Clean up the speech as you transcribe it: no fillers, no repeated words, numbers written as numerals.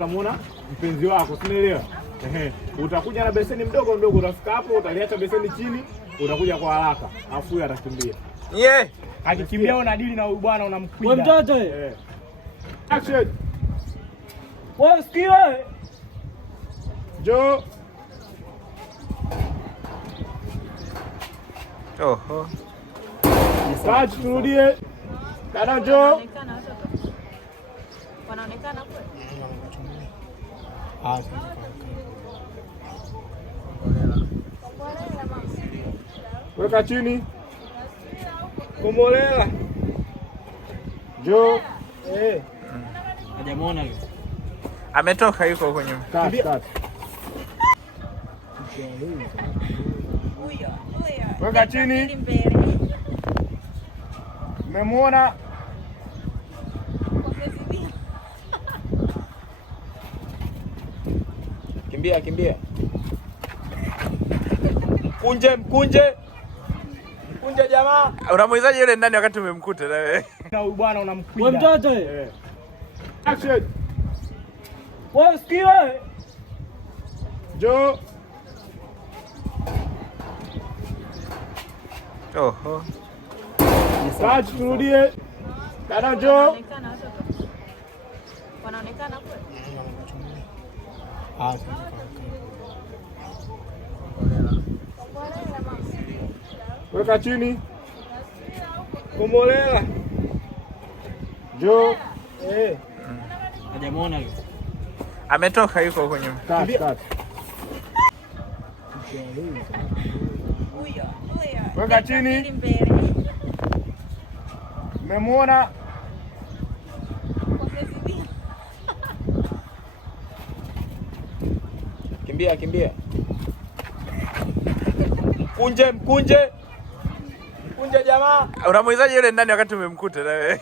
Unamuona mpenzi wako, unaelewa? Utakuja na beseni mdogo mdogo, utafika hapo utaliacha beseni chini, utakuja kwa haraka, afu yeye atakimbia. Akikimbia unadili na huyu bwana unamkwida. Wewe mtoto wewe. Action. Wewe sikio wewe. Jo. Oho. Saji turudie. Dada Jo. Wanaonekana kweli? Weka chini. Komolela. Jo. Hajamuona leo. Ametoka yuko huko nyuma. Kat. Weka chini. Umemuona? Kimbia. Mkunje jamaa. Unamuizaje yule ndani wakati umemkuta na wewe? Na huyu bwana unamkwida. Wewe mtoto wewe. Action. Wewe sikio wewe. Jo. Oho. Saji turudie. Dada Jo. Wanaonekana kweli? Weka chini. Komolela. Jo. Hajamuona leo. Ametoka yuko huko nyuma. Kat. Weka chini. Umemuona? Kimbia. Mkunje jamaa. Unamuizaje yule ndani wakati umemkuta na wewe?